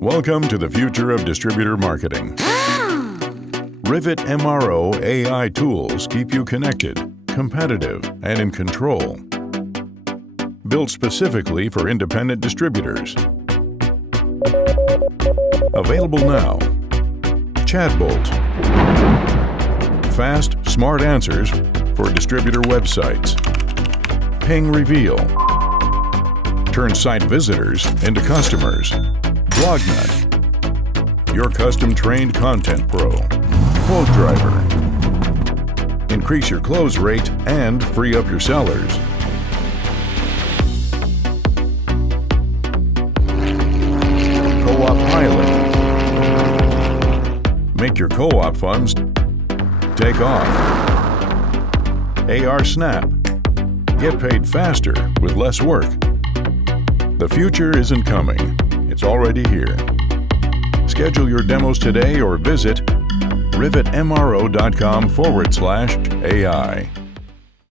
Welcome to the future of distributor marketing. Rivet MRO AI tools keep you connected, competitive, and in control. Built specifically for independent distributors. Available now. Chatbolt. Fast, smart answers for distributor websites. Ping Reveal. Turn site visitors into customers. BlogNut. Your custom-trained content pro. Quote Driver. Increase your close rate and free up your sellers. Co-op Pilot. Make your co-op funds take off. AR Snap. Get paid faster with less work. The future isn't coming. It's already here. Schedule your demos today or visit rivetmro.com/AI.